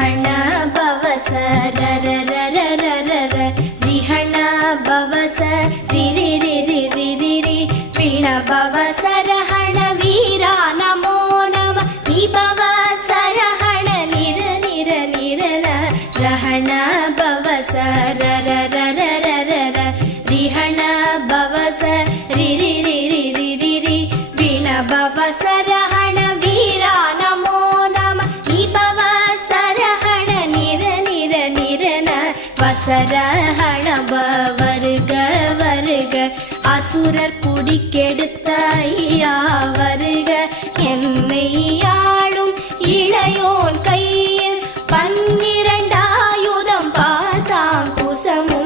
రిహణ భవస రిహణ భవస రిరి రిరి రిరి రి పిణ భవస రహణ వీరా నమో నమ ని భవస రహణ నిర నిర నిర రహణ భవస రర రర రర రిహణ భవస రిరి రిరి రిరి రి పిణ భవస రహణ வசர ஹணப வருக வருக அசுரர் குடிக்கெடுத்த ஐயா வருக என்னை ஆளும் இளையோன் கையில் பன்னிரண்டாயுதம் பாசாம் குசமும்